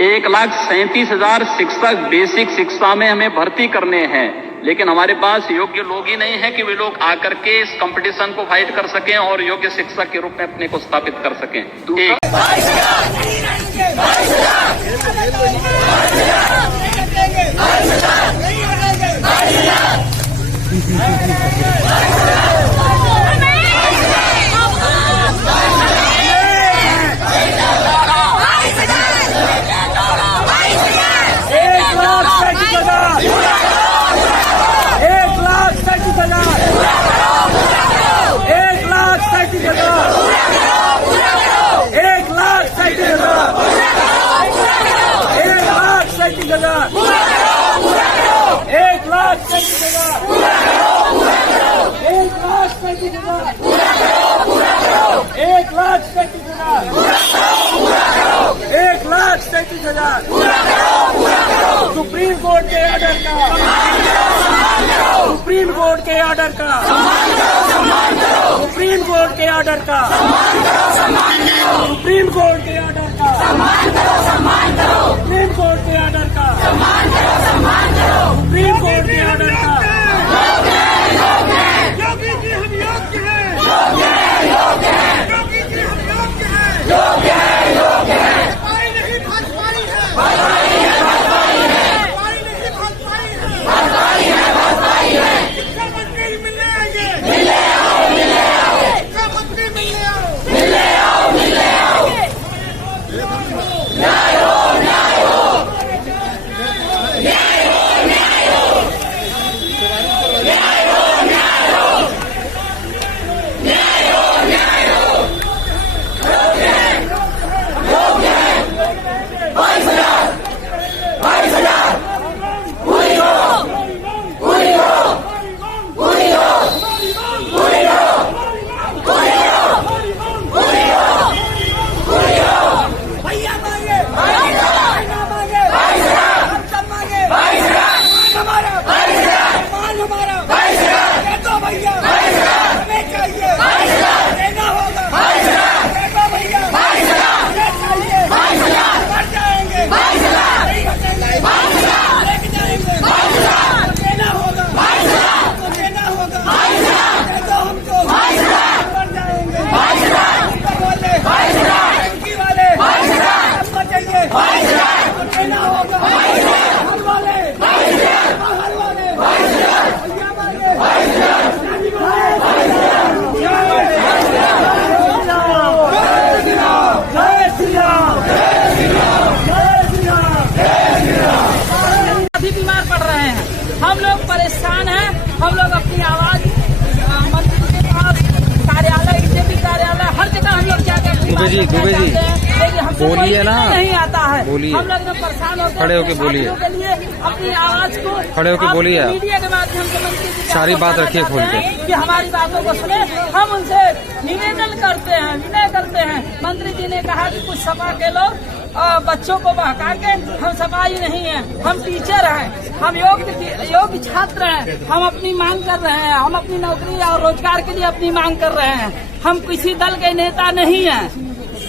1,37,000 शिक्षक बेसिक शिक्षा में हमें भर्ती करने हैं, लेकिन हमारे पास योग्य लोग ही नहीं है कि वे लोग आकर के इस कंपटीशन को फाइट कर सकें और योग्य शिक्षक के रूप में अपने को स्थापित कर सकें। सुप्रीम कोर्ट के ऑर्डर का, सुप्रीम कोर्ट के ऑर्डर का, सुप्रीम कोर्ट के ऑर्डर का, सुप्रीम कोर्ट के ऑर्डर का, सुप्रीम कोर्ट के ऑर्डर का, सुप्रीम कोर्ट के ऑर्डर का। योगी जी हम योग्य हैं, योग्य है, योग्य है, योगी जी हम योग्य हैं, योग्य है, योग्य है। भाई नहीं भाजपाई है, भाजपाई है, भाजपाई है, भाई नहीं भाजपाई है, भाजपाई है, भाजपाई है। शिक्षा मंत्री मिलने आएंगे, मिलने आओ, मिलने आओ, शिक्षा मंत्री मिलने आओ, मिलने आओ, मिलने आओ। न्याय हो, न्याय हो, न्याय हो, न्याय हो, न्याय हो, न्याय हो, न्याय हो, न्याय हो। योग्य है, योग्य है। 22,000, 22,000 पूरी हो, पूरी हो, पूरी हो, पूरी हो, पूरी हो, पूरी हो, पूरी हो। भैया मांगे, भैया मांगे, 22,000, हम सब मांगे 22,000, हमारा 22,000, मान हमारा 22,000, दे दो भैया 22,000, हमें चाहिए 22,000, देना होगा 22,000, दे दो भैया 22,000, हमें चाहिए 22,000, कर जाएंगे 22,000, नहीं बचेंगे 22,000, लेके जाएंगे 22,000, देना होगा 22,000, तो देना होगा 22,000, दे दो हमको 22,000, कर जाएंगे 22,000, हमको बोले 22,000, टंकी वाले 22,000, हमको चाहिए 22,000, तो देना होगा 22,000, हम बोले 22,000, बाहर वाले 22,000, भैया मांगे 22,000, अभी बीमार पड़ रहे हैं, हम लोग परेशान हैं, हम लोग अपनी आवाज मंत्री के पास, कार्यालय, बीजेपी कार्यालय, हर जगह हम लोग जाकर दुबे जी लेकिन हमसे बोलिए ना, नहीं आता है। बोलिए, हम लोग परेशान होकर खड़े होके बोलिए, के लिए अपनी आवाज को खड़े होके बोलिए, मीडिया के माध्यम से मंत्री जी सारी बात रखिए खोल के कि हमारी बातों को सुने। हम उनसे निवेदन करते हैं, विनय करते हैं। मंत्री जी ने कहा कि कुछ सपा के लोग बच्चों को बहका के, हम सफाई नहीं है, हम टीचर हैं, हम योग्य छात्र हैं, हम अपनी मांग कर रहे हैं, हम अपनी नौकरी और रोजगार के लिए अपनी मांग कर रहे हैं, हम किसी दल के नेता नहीं हैं।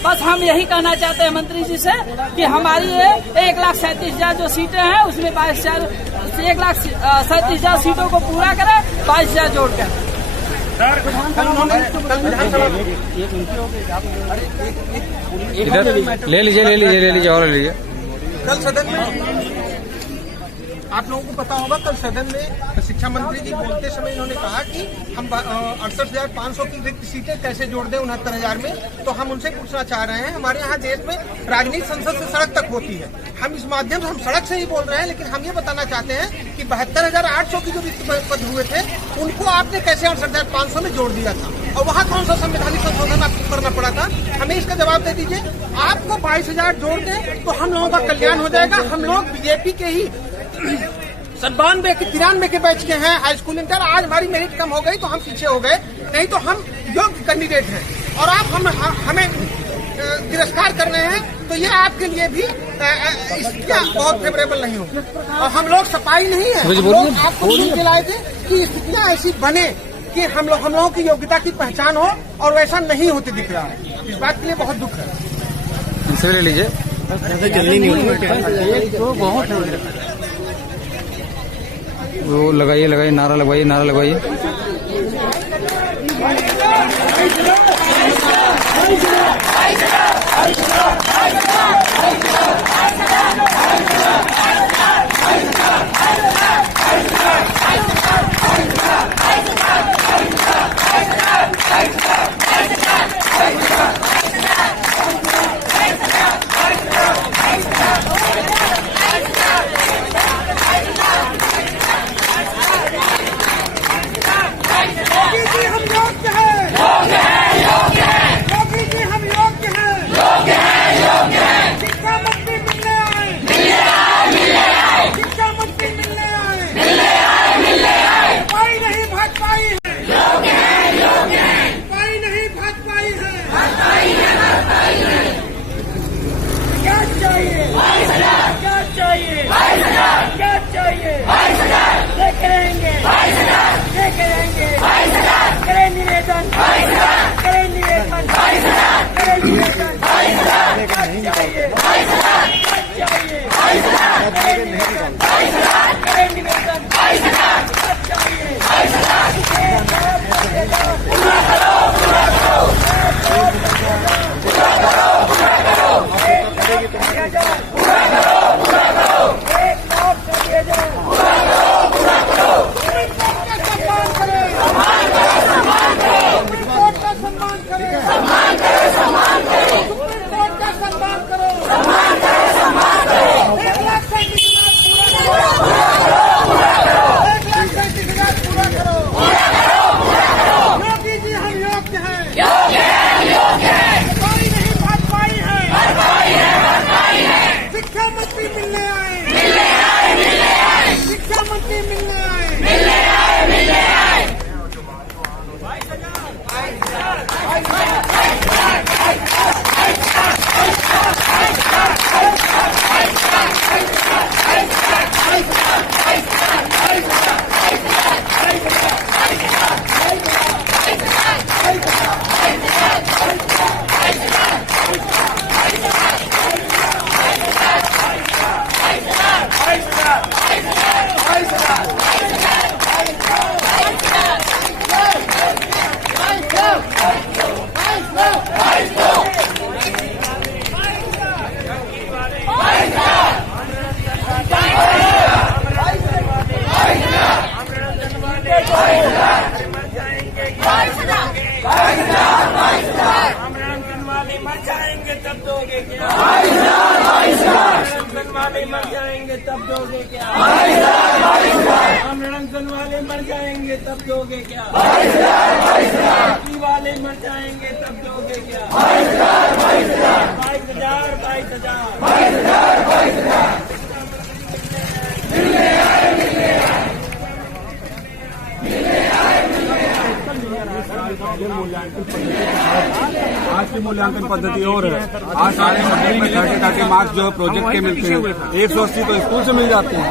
बस हम यही कहना चाहते हैं मंत्री जी से कि हमारी ये 1,37,000 जो सीटें हैं उसमें 1,37,000 सीटों को पूरा करें, 22,000 जोड़कर। इधर ले लीजिए और ले लीजिए। कल सदन में आप लोगों को पता होगा, कल सदन में शिक्षा मंत्री जी बोलते समय इन्होंने कहा कि हम 68,500 की रिक्त सीटें कैसे जोड़ दें 69,000 में। तो हम उनसे पूछना चाह रहे हैं, हमारे यहाँ देश में राजनीति संसद से सड़क तक होती है, हम इस माध्यम से हम सड़क से ही बोल रहे हैं, लेकिन हम ये बताना चाहते हैं कि 72,800 की जो रिक्त पद हुए थे उनको आपने कैसे 68,500 में जोड़ दिया था, और वहाँ कौन सा संवैधानिक संशोधन आपको करना पड़ा था? हमें इसका जवाब दे दीजिए। आपको 22,000 जोड़ दें तो हम लोगों का कल्याण हो जाएगा। हम लोग बीजेपी के ही 97 के 93 के बैच के हैं, हाई स्कूल इंटर। आज हमारी मेरिट कम हो गई तो हम पीछे हो गए, नहीं तो हम योग्य कैंडिडेट हैं, और आप हमें तिरस्कार कर रहे हैं, तो ये आपके लिए भी स्थितियाँ बहुत फेवरेबल नहीं होगी। और हम लोग सफाई नहीं है, हम लोग आपको दिलाए थे कि स्थितियाँ ऐसी बने कि हम लोगों की योग्यता की पहचान हो, और वैसा नहीं होते दिख रहा है। इस बात के लिए बहुत दुख है। ले लीजिए। वो लगाइए लगाइए, नारा लगवाइए, नारा लगवाइए। मर जाएंगे तब दोगे क्या? हम रणसन वाले मर जाएंगे तब दोगे क्या? वाले मर जाएंगे तब दोगे क्या? 22,000 आज की मूल्यांकन पद्धति और है। आज सारे मॉड्यूल में 30 मार्क्स जो है प्रोजेक्ट के मिलते हैं, 180 तो स्कूल से मिल जाते हैं।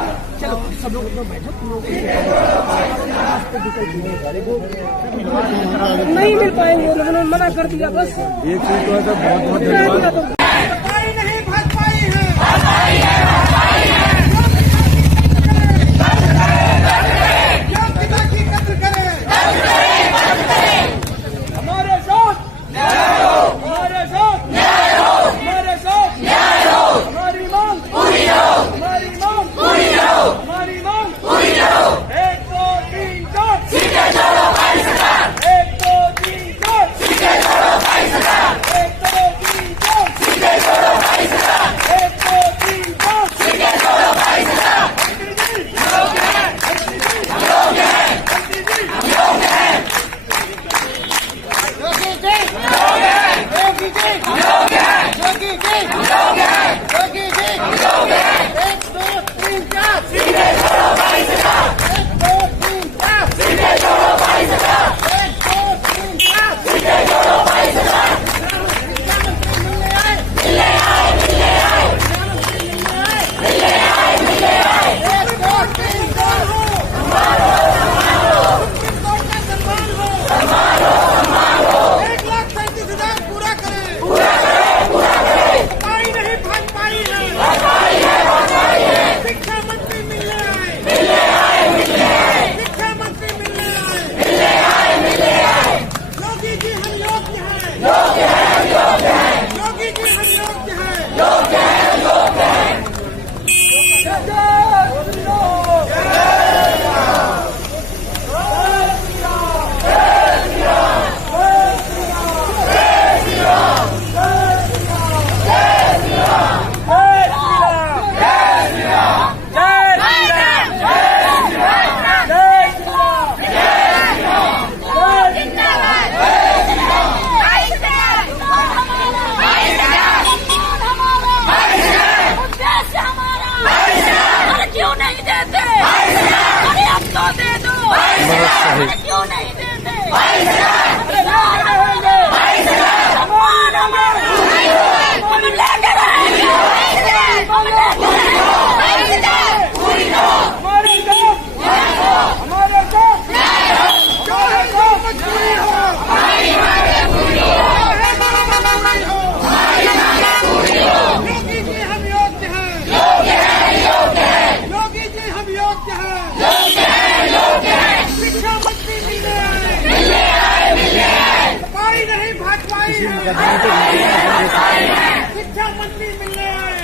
नहीं मिल पाएंगे, उन्होंने मना कर दिया बस। एक चीज तो है सर, बहुत बहुत धन्यवाद। क्यों नहीं देते? अरे लेके रहेंगे, हम लेके रहेंगे, हमारे साथ चाहे जो मजबूरी हो, योगी जी हम योग्य हैं, योगी जी हम योग्य हैं, शिक्षा मंत्री मिलने आए, पाई नहीं भाजपाई है, शिक्षा मंत्री मिलने आए।